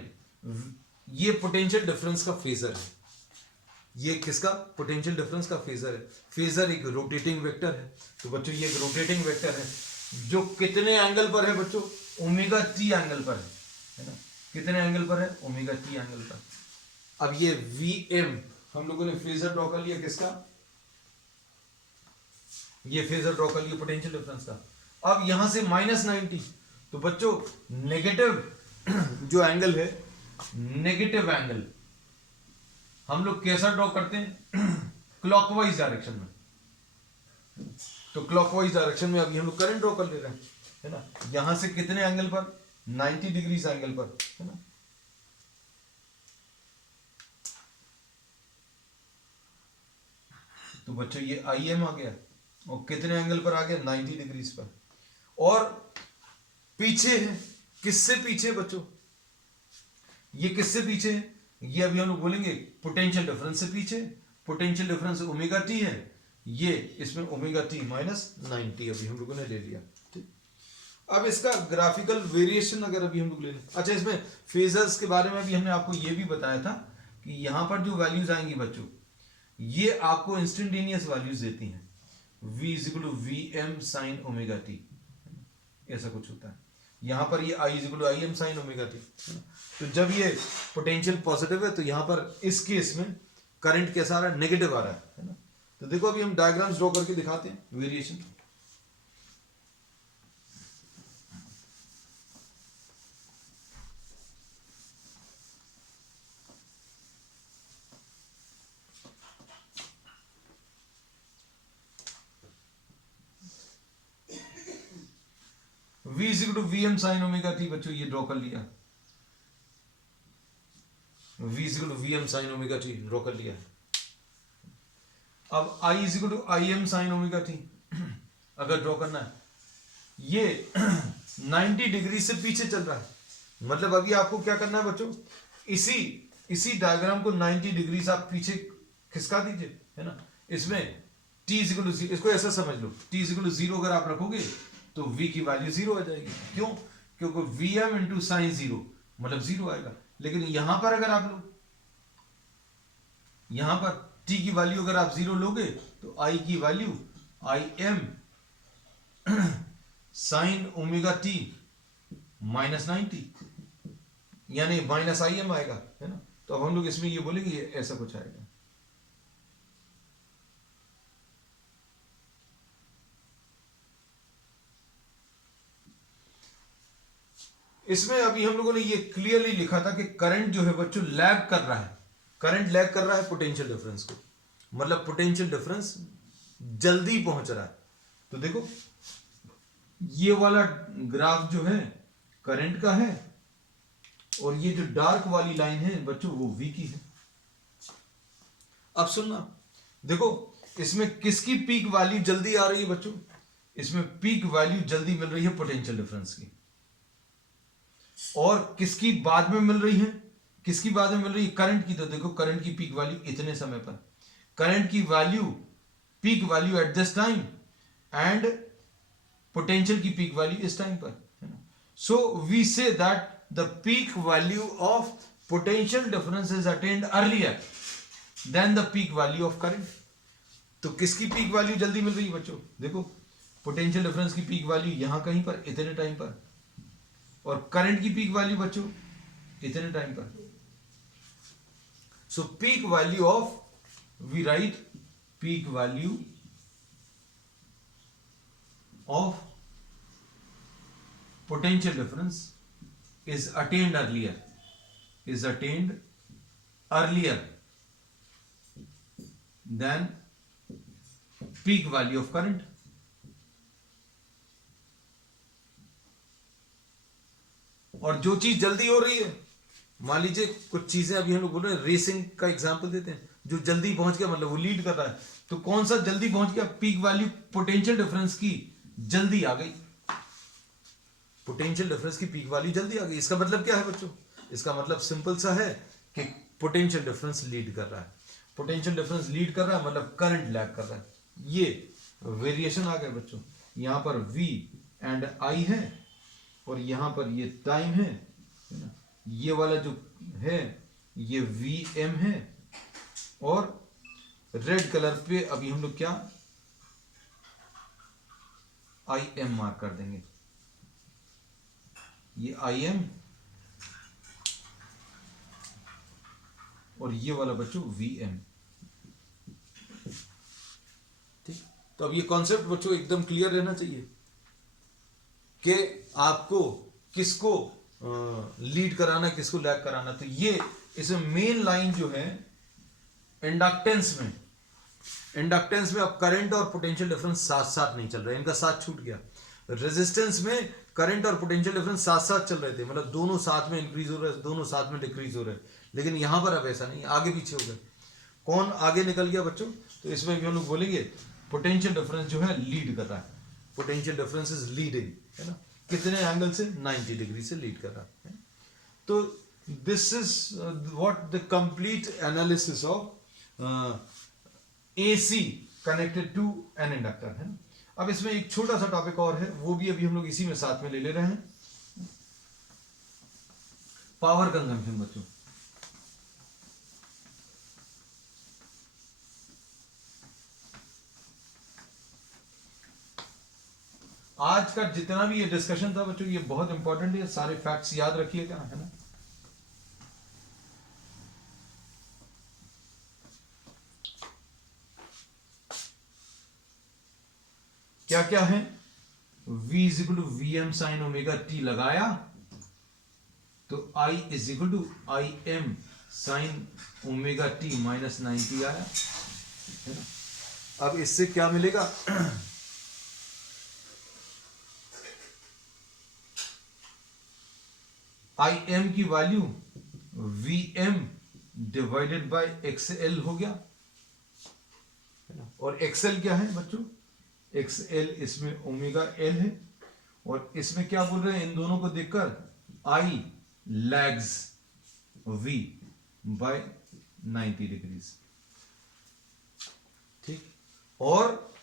ये पोटेंशियल डिफरेंस का फेजर है, ये किसका, पोटेंशियल डिफरेंस का फेजर है। फेजर एक रोटेटिंग वेक्टर है, तो बच्चों ये एक रोटेटिंग वेक्टर है जो कितने एंगल पर है बच्चों, ओमेगा टी एंगल पर है ना। कितने एंगल पर है, ओमेगा टी एंगल पर। अब ये Vm हम लोगों ने फेजर ड्रॉ कर लिया किसका, ये फेजर ड्रॉ कर लिया पोटेंशियल डिफरेंस का। अब यहां से -90, तो बच्चों नेगेटिव जो एंगल है, नेगेटिव एंगल हम लोग कैसा ड्रॉ करते हैं, क्लॉकवाइज डायरेक्शन में। तो क्लॉकवाइज डायरेक्शन में अभी हम लोग करंट ड्रॉ कर ले रहे हैं, है ना। यहां से कितने एंगल पर, 90 डिग्री एंगल पर, है ना। तो बच्चों ये Im आ गया और कितने एंगल पर आ गया, 90 डिग्रीज पर। और पीछे है, किससे पीछे बच्चों, ये किससे पीछे है, ये अभी हम लोग बोलेंगे पोटेंशियल डिफरेंस से पीछे। पोटेंशियल डिफरेंस ओमेगा टी है, ये इसमें ओमेगा टी -90 अभी हम लोगों ने ले लिया, ठीक। अब इसका ग्राफिकल वेरिएशन अगर अभी हम लोग ले लें, अच्छा इसमें फेजर्स के बारे में भी हमने आपको ये भी बताया था कि यहां पर जो वैल्यूज आएंगी बच्चों, ये आपको इंस्टेंटेनियस वैल्यूज देती हैं, V = Vm sin omega T, ऐसा कुछ होता है। यहां पर ये I = Im sin omega T. तो जब ये पोटेंशियल पॉजिटिव है तो यहां पर इस केस में करंट कैसा आ रहा है, नेगेटिव आ रहा है ना। तो देखो अभी हम डायग्राम्स ड्रॉ करके दिखाते हैं variation. V = Vm sin omega T बच्चों ये ड्रॉ कर लिया, V = Vm sin omega T draw कर लिया। अब I = Im sin omega T अगर ड्रॉ करना है, ये 90 डिग्री से पीछे चल रहा है, मतलब अभी आपको क्या करना है बच्चों, इसी डायग्राम को 90 डिग्री से आप पीछे खिसका दीजिए, है ना। इसमें t = 0, इसको ऐसा समझ लो, t = 0 अगर आप रखोगे तो v की वैल्यू 0 आ जाएगी। क्यों, क्योंकि Vm × sin 0 मतलब 0 आएगा। लेकिन यहां पर अगर आप लोग, यहां पर t की वैल्यू अगर आप 0 लोगे तो I की value Im sin omega T -90 यानी -Im आएगा, है ना। तो अब हम लोग इसमें ये बोलेंगे ये ऐसा कुछ आएगा। इसमें अभी हम लोगों ने ये क्लियरली लिखा था कि करंट जो है बच्चों लैग कर रहा है, करंट लैग कर रहा है पोटेंशियल डिफरेंस को, मतलब पोटेंशियल डिफरेंस जल्दी पहुंच रहा है। तो देखो ये वाला ग्राफ जो है करंट का है, और ये जो डार्क वाली लाइन है बच्चों वो V की है। अब सुनना, देखो इसमें किसकी पीक वैल्यू जल्दी आ रही है बच्चों, इसमें पीक वैल्यू जल्दी मिल रही है पोटेंशियल डिफरेंस की, और किसकी बाद में मिल रही है, किसकी बाद में मिल रही है, करंट की। तो देखो करंट की पीक वैल्यू इतने समय पर, करंट की value peak value at this time and potential की पीक वैल्यू इस टाइम पर, है ना। सो वी से that the peak value of potential difference is attained earlier than the peak value of current. तो किसकी पीक वैल्यू जल्दी मिल रही है बच्चों, देखो पोटेंशियल डिफरेंस की पीक वैल्यू यहां कहीं पर इतने टाइम पर, और करंट की पीक वैल्यू बच्चों इतने टाइम पर। So peak value of, we write peak value of potential difference is attained earlier, is attained earlier than peak value of current. और जो चीज जल्दी हो रही है, मान लीजिए कुछ चीजें अभी हम लोग बोल रहे हैं, रेसिंग का एग्जांपल देते हैं, जो जल्दी पहुंच गया मतलब वो लीड कर रहा है, तो कौन सा जल्दी पहुंच गया, पीक वैल्यू पोटेंशियल डिफरेंस की जल्दी आ गई, पोटेंशियल डिफरेंस की पीक वैल्यू जल्दी आ गई। इसका मतलब क्या है बच्चों, इसका मतलब सिंपल सा है कि पोटेंशियल डिफरेंस लीड कर रहा है, पोटेंशियल डिफरेंस लीड कर रहा है मतलब करंट लैग कर रहा है। ये वेरिएशन आ गया बच्चों, यहां पर V एंड I है, और यहां पर ये टाइम है ना, ये वाला जो है ये VM है, और रेड कलर पे अभी हम लोग क्या IM मार्क कर देंगे, ये IM और ये वाला बच्चों VM। ठीक, तो अब ये कॉन्सेप्ट बच्चों एकदम क्लियर रहना चाहिए कि आपको किसको लीड कराना, किसको लैग कराना। तो ये इसमें मेन लाइन जो है इंडक्टेंस में, इंडक्टेंस में अब करंट और पोटेंशियल डिफरेंस साथ साथ नहीं चल रहे, इनका साथ छूट गया। रेजिस्टेंस में करंट और पोटेंशियल डिफरेंस साथ साथ चल रहे थे, मतलब दोनों साथ में इंक्रीज हो रहे हैं, दोनों साथ में डिक्रीज हो रहे हैं, लेकिन यहां पर अब ऐसा नहीं, आगे पीछे हो गए। कौन आगे निकल गया बच्चों, तो इसमें भी हम लोग बोलेंगे पोटेंशियल डिफरेंस जो है लीड कर रहा है, पोटेंशियल डिफरेंस इज लीडिंग, है ना, कितने एंगल से, 90 डिग्री से लीड कर रहा है। तो this is what the complete analysis of AC connected to an inductor, है ना। अब इसमें एक छोटा सा टॉपिक और है, वो भी अभी हम लोग इसी में साथ में ले रहे हैं, पावर कंजम्पशन बच्चों। आज का जितना भी ये डिस्कशन था बच्चों ये बहुत इंपॉर्टेंट है, सारे फैक्ट्स याद रखिएगा, है ना। क्या क्या है, V is equal to VM sine omega t लगाया तो I is equal to IM sine omega t minus 90 आया, है ना। अब इससे क्या मिलेगा, IM की value VM divided by XL हो गया, है ना। और XL क्या है बच्चों, XL इसमें ओमेगा L है, और इसमें क्या बोल रहे हैं, इन दोनों को देखकर I lags V by 90 degrees. ठीक, और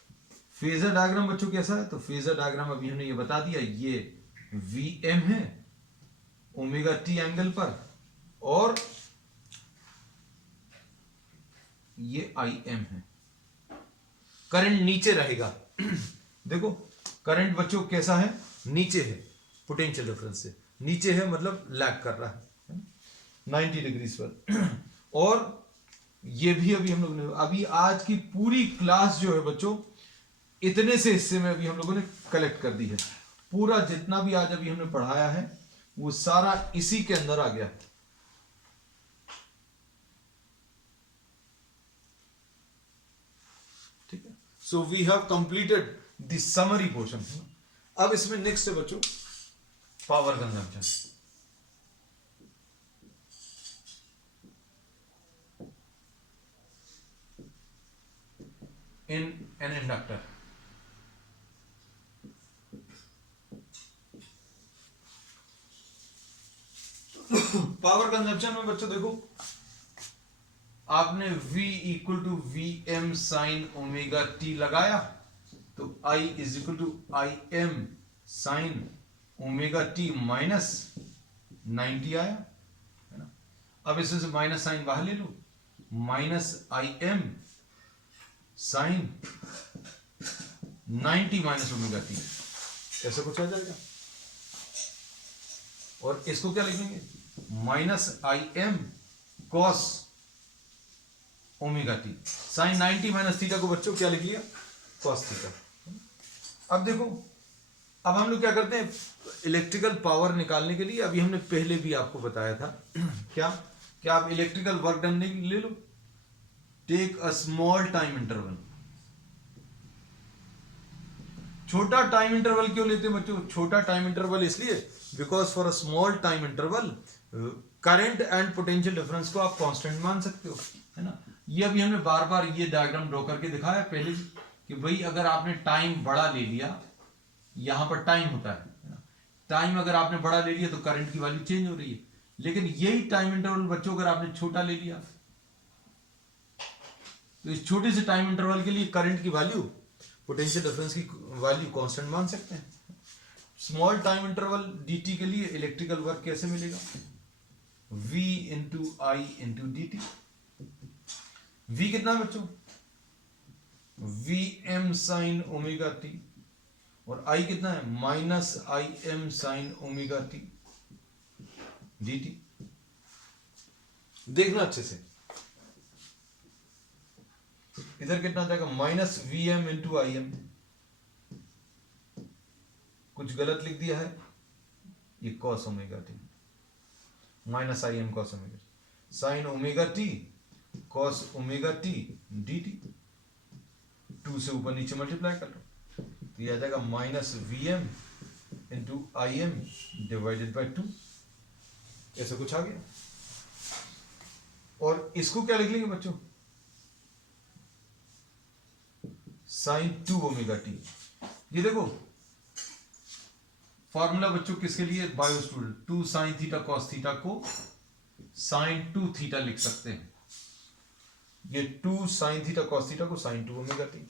फेजर डायग्राम बच्चों कैसा है, तो फेजर डायग्राम अभी हमने ये बता दिया, ये VM है ओमेगा t एंगल पर, और ये IM है, करंट नीचे रहेगा। देखो करंट बच्चों कैसा है, नीचे है, पोटेंशियल डिफरेंस से नीचे है, मतलब लैग कर रहा है। 90 डिग्रीज पर। और ये भी अभी हम लोग ने, अभी आज की पूरी क्लास जो है बच्चों, इतने से हिस्से में अभी हम लोगों ने कलेक्ट कर दी है। पूरा जितना भी आज अभी हमने पढ़ाया है वो सारा इसी के अंदर आ गया। ठीक है, so we have completed the summary portion. अब इसमें नेक्स्ट है बच्चों power consumption. in an inductor। Power consumption में बच्चों देखो, आपने V equal to V M sine omega T लगाया, तो I is equal to I M sine omega T minus 90 आया, है ना। अब इसमें से माइनस साइन बाहर ले लो, minus I M sine 90 minus omega T, ऐसा कुछ आ जाएगा। और इसको क्या लिखेंगे, minus I M cos omega T, sine 90 minus theta को बच्चों क्या लिख लिया, कॉस थीटा। अब देखो, अब हम लोग क्या करते हैं इलेक्ट्रिकल पावर निकालने के लिए, अभी हमने पहले भी आपको बताया था क्या आप इलेक्ट्रिकल वर्क डन ले लो, take a small time interval. छोटा टाइम इंटरवल क्यों लेते हैं बच्चों, छोटा टाइम इंटरवल इसलिए because for a small time interval current and potential difference को आप कांस्टेंट मान सकते हो, है ना। ये अभी हमने बार बार ये डायग्राम ड्रॉ करके दिखाया पहले कि भाई अगर आपने टाइम बड़ा ले लिया, यहां पर टाइम होता है ना, टाइम अगर आपने बड़ा ले लिया तो करंट की वैल्यू चेंज हो रही है। लेकिन यही टाइम इंटरवल बच्चों अगर आपने छोटा ले लिया, तो इस छोटे से टाइम इंटरवल के लिए करंट की वैल्यू, पोटेंशियल डिफरेंस की वैल्यू कांस्टेंट मान सकते हैं। स्मॉल टाइम इंटरवल dt के लिए इलेक्ट्रिकल वर्क कैसे मिलेगा, v into I into D t. v कितना बच्चों, v m sine omega t, और i कितना है, minus I M sine omega T D t. देखना अच्छे से, इधर कितना जाएगा, minus V M into I M, कुछ गलत लिख दिया है, ये cos omega T, minus I M cos omega T, sine omega t cos omega T D t, 2 से ऊपर नीचे मल्टीप्लाई कर लो, तो यह आ जाएगा minus V M into I M divided by 2, ऐसा कुछ आ गया। और इसको क्या लिख लेंगे बच्चों, साइन 2 ओमेगा टी। ये देखो फॉर्मूला बच्चों किसके लिए, bio student, 2 sine theta cos theta को साइन 2 थीटा लिख सकते हैं, ये 2 साइन थीटा कॉस थीटा को साइन 2 ओमेगा टी।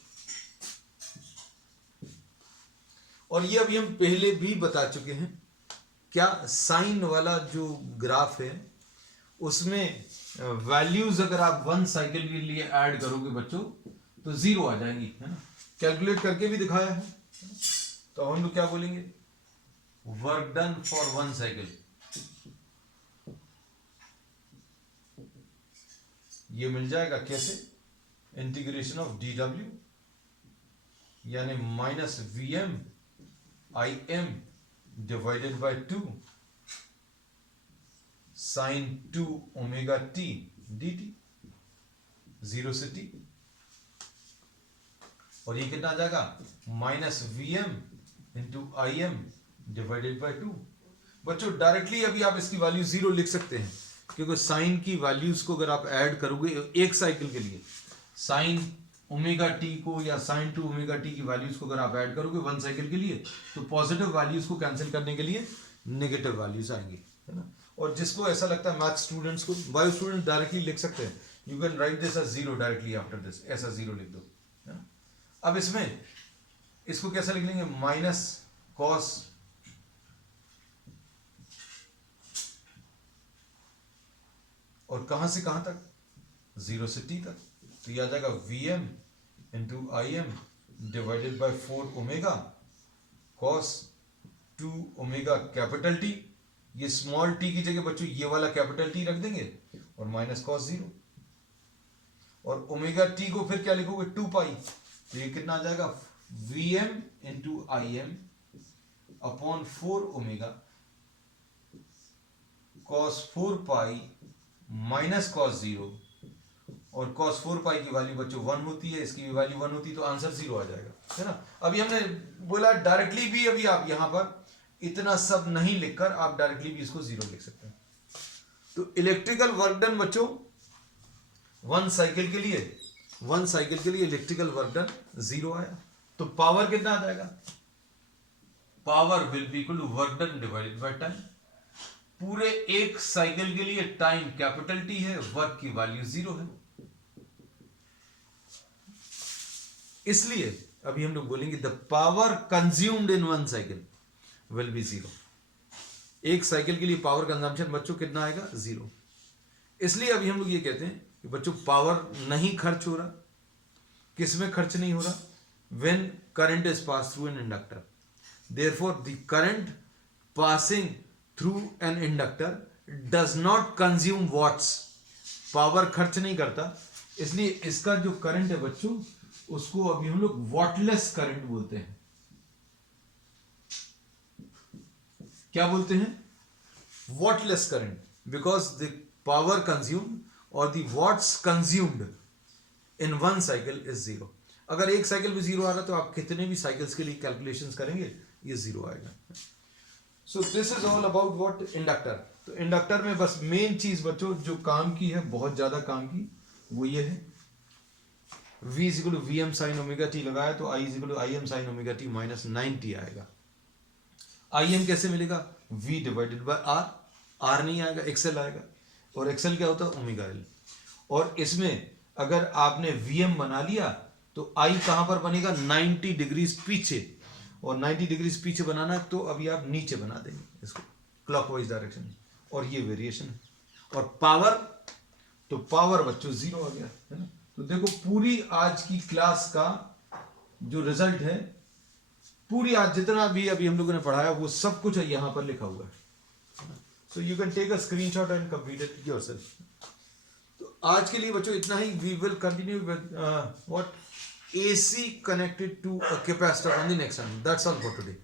और ये अभी हम पहले भी बता चुके हैं, क्या साइन वाला जो ग्राफ है उसमें वैल्यूज अगर आप 1 साइकिल के लिए ऐड करोगे बच्चों तो 0 आ जाएंगी, है ना। कैलकुलेट करके भी दिखाया है, तो हम लोग क्या बोलेंगे, वर्क डन फॉर 1 साइकिल, ये मिल जाएगा कैसे, इंटीग्रेशन ऑफ डी डब्ल्यू, यानी minus V M I M divided by 2 sine 2 omega T D T, 0 से t, और ये कितना आ जाएगा, minus V M into I M divided by 2। बच्चों डायरेक्टली अभी आप इसकी वैल्यू 0 लिख सकते हैं, क्योंकि साइन की वैल्यूज को अगर आप ऐड करोगे एक साइकिल के लिए, साइन ओमेगा टी को या साइन 2 ओमेगा टी की वैल्यूज को अगर आप ऐड करोगे 1 साइकिल के लिए, तो पॉजिटिव वैल्यूज को कैंसिल करने के लिए नेगेटिव वैल्यूज आएंगी, है ना। और जिसको ऐसा लगता है मैथ स्टूडेंट्स को, बायो स्टूडेंट डायरेक्टली लिख सकते हैं, you can write this as 0 directly after this, ऐसा 0 लिख दो, है ना। अब इसमें इसको कैसे लिख लेंगे, माइनस कॉस और कहां से कहां तक, 0 से t तक, तो यह आ जाएगा V M into I M divided by 4 omega cos 2 omega capital T ये स्मॉल टी की जगह बच्चों ये वाला कैपिटल टी रख देंगे और माइनस कॉस 0, और ओमेगा टी को फिर क्या लिखोगे 2 पाई, तो ये कितना आ जाएगा Vm into Im upon 4 omega cos 4 pi minus cos 0, और कॉस 4 पाई की वैल्यू बच्चों 1 होती है, इसकी भी वैल्यू 1 होती है, तो आंसर 0 आ जाएगा, है ना। अभी हमने बोला डायरेक्टली भी, अभी आप यहां पर इतना सब नहीं लिखकर आप डायरेक्टली भी इसको 0 लिख सकते हैं। तो इलेक्ट्रिकल वर्क डन बच्चों वन साइकिल के लिए इलेक्ट्रिकल वर्क डन 0 आया। तो पावर कितना आ जाएगा, power will be equal to work done divided by time. पूरे एक साइकिल के लिए टाइम कैपिटल टी है, वर्क की वैल्यू 0 है, इसलिए अभी हम लोग बोलेंगे the power consumed in one cycle will be 0। एक साइकिल के लिए पावर कंजम्पशन बच्चों कितना आएगा 0। इसलिए अभी हम लोग ये कहते हैं कि बच्चों पावर नहीं खर्च हो रहा, किसमें खर्च नहीं हो रहा, when current is pass through an inductor, therefore the current passing through an inductor does not consume watts, power खर्च नहीं करता, इसलिए इसका जो करंट है बच्चों उसको अभी हम लोग वॉटलेस करंट बोलते हैं। क्या बोलते हैं, wattless current, because the power consumed और the watts consumed in one cycle is 0। अगर एक साइकिल में 0 आ रहा तो आप कितने भी साइकिल्स के लिए कैलकुलेशंस करेंगे ये 0 आएगा। So this is all about what inductor. तो इंडक्टर में बस मेन चीज बच्चों जो काम की है, बहुत ज्यादा काम की, वो ये है V is equal to Vm sine omega T लगाया तो I is equal to Im sine omega T minus 90 आएगा। Im कैसे मिलेगा, V divided by R, R नहीं आएगा XL आएगा, और XL क्या होता है ओमेगा L, और इसमें अगर आपने Vm बना लिया तो I कहां पर बनेगा 90 डिग्रीज पीछे, और 90 डिग्रीज पीछे बनाना है तो अभी आप नीचे बना देंगे इसको क्लॉकवाइज डायरेक्शन में, और ये वेरिएशन है। और पावर, तो पावर बच्चों 0 आ गया, है ना। तो देखो पूरी आज की क्लास का जो रिजल्ट है, पूरी आज जितना भी अभी हम लोगों ने पढ़ाया वो सब कुछ यहां पर लिखा हुआ है। So you can take a screenshot and complete it yourself. तो आज के लिए बच्चों इतना ही। We will continue with what AC connected to a capacitor on the next time. That's all for today.